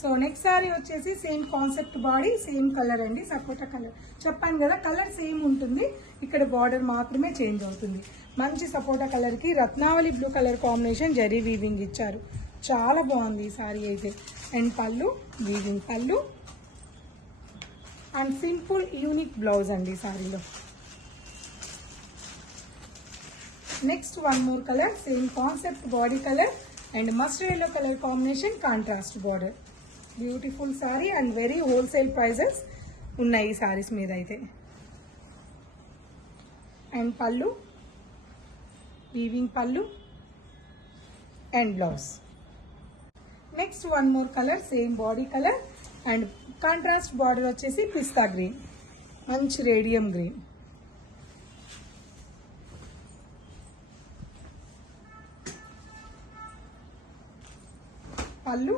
So next sorry వచ్చేసి same concept body, same colour అండి, సపోటా colour. చెప్పాను కదా కలర్ సేమ్ ఉంటుంది, ఇక్కడ బార్డర్ మాత్రమే చేంజ్ అవుతుంది. మంచి సపోటా కలర్కి రత్నావళి blue colour combination zari weaving ఇచ్చారు. చాలా బాగుంది ఈ సారీ అయితే. అండ్ పళ్ళు వీవింగ్ పళ్ళు అండ్ సింపుల్ యూనిక్ బ్లౌజ్ అండి ఈ సారీలో. Next one more colour, same concept body colour and mustard yellow colour combination, contrast border. Beautiful sari and very wholesale prices ఉన్నాయి ఈ సారీస్ మీద అయితే. అండ్ పళ్ళు వీవింగ్ పళ్ళు and blouse. Next one more colour, same body colour and contrast border వచ్చేసి పిస్తా green, మంచి radium green. పళ్ళు